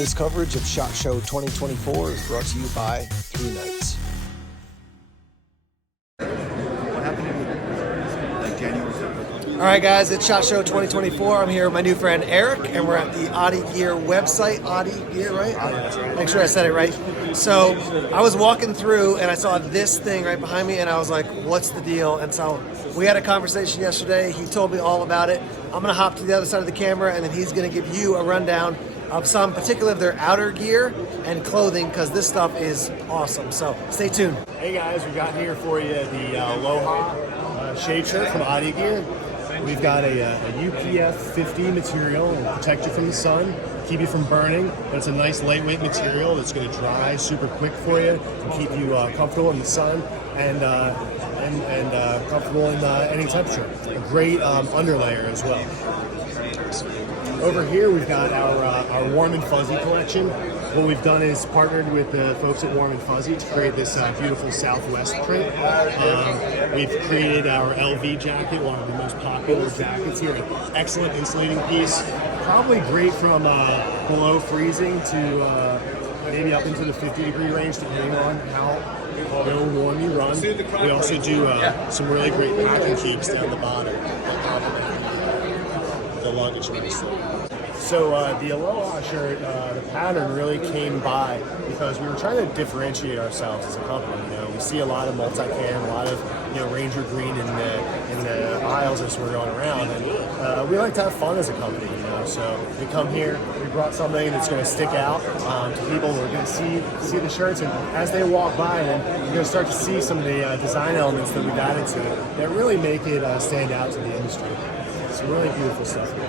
This coverage of SHOT Show 2024 is brought to you by Through Nights. What happened in January? All right, guys, it's SHOT Show 2024. I'm here with my new friend Eric, and we're at the Otte Gear website. Otte Gear, right? That's right. Make sure I said it right. So I was walking through, and I saw this thing right behind me, and I was like, what's the deal? And so we had a conversation yesterday. He told me all about it. I'm going to hop to the other side of the camera, and then he's going to give you a rundown of some particular of their outer gear and clothing, because this stuff is awesome. So stay tuned. Hey guys, we got here for you the Aloha shade shirt from Otte Gear. We've got a UPF 50 material. It'll protect you from the sun, keep you from burning, but it's a nice lightweight material that's going to dry super quick for you and keep you comfortable in the sun and comfortable in any temperature. A great underlayer as well. Over here we've got our Warm and Fuzzy collection. What we've done is partnered with the folks at Warm and Fuzzy to create this beautiful Southwest print. We've created our LV jacket, one of the most popular jackets here. An excellent insulating piece, probably great from below freezing to maybe up into the 50-degree range, depending on how warm you run. We also do some really great packing keeps down the bottom. The luggage nicely. So the Aloha shirt, the pattern really came by because we were trying to differentiate ourselves as a company. You know, we see a lot of multicam, a lot of Ranger green in the aisles as we're going around, and we like to have fun as a company. So we come here, we brought something that's going to stick out to people who are going to see the shirts, and as they walk by, then you're going to start to see some of the design elements that we've added to it that really make it stand out to the industry. Some really beautiful stuff here.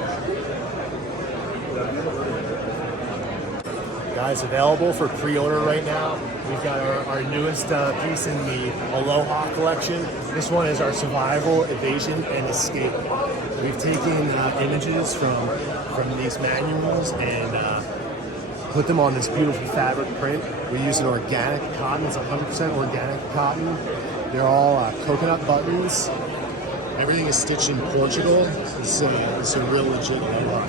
Guys, available for pre-order right now. We've got our newest piece in the Aloha collection. This one is our Survival, Evasion, and Escape. We've taken images from these manuals and put them on this beautiful fabric print. We use an organic cotton. It's 100% organic cotton. They're all coconut buttons. Everything is stitched in Portugal. It's a real legit Aloha.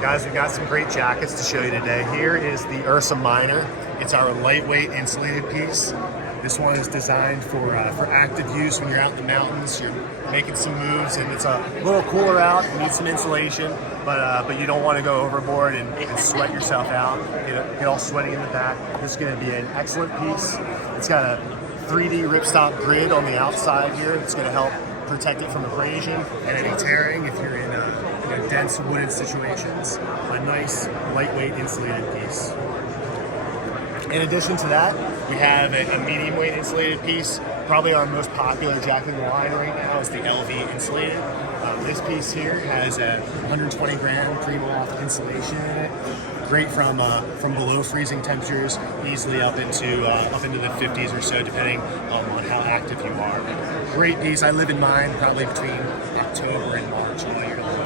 Guys, we've got some great jackets to show you today. Here is the Ursa Minor. It's our lightweight insulated piece. This one is designed for active use when you're out in the mountains, you're making some moves, and it's a little cooler out. You need some insulation, but you don't want to go overboard and sweat yourself out, get all sweaty in the back. This is going to be an excellent piece. It's got a 3D ripstop grid on the outside here. It's going to help protect it from abrasion and any tearing if you're in dense wooded situations. A nice lightweight insulated piece. In addition to that, we have a medium weight insulated piece. Probably our most popular jacket in the line right now is the LV insulated. This piece here has a 120 gram pre-moth insulation in it. Great from below freezing temperatures, easily up into the 50s or so, depending on how active you are. Great piece. I live in mine probably between October and March all year long.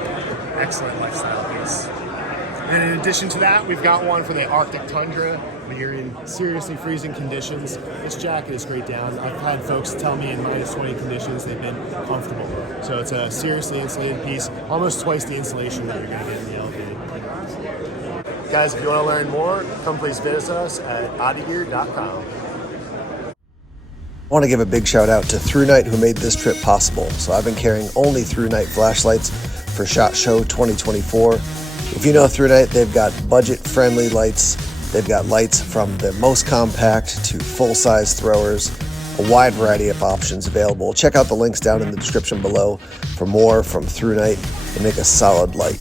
Excellent lifestyle piece. And in addition to that, we've got one for the Arctic tundra. When you're in seriously freezing conditions, this jacket is great down. I've had folks tell me in minus 20 conditions they've been comfortable. So it's a seriously insulated piece, almost twice the insulation that you're going to get in the LV. Guys, if you want to learn more, come please visit us at ottegear.com. I want to give a big shout out to Through Night, who made this trip possible. So I've been carrying only Through Night flashlights for SHOT Show 2024. If you know Through Night, they've got budget-friendly lights. They've got lights from the most compact to full-size throwers, a wide variety of options available. Check out the links down in the description below for more from Through Night and make a solid light.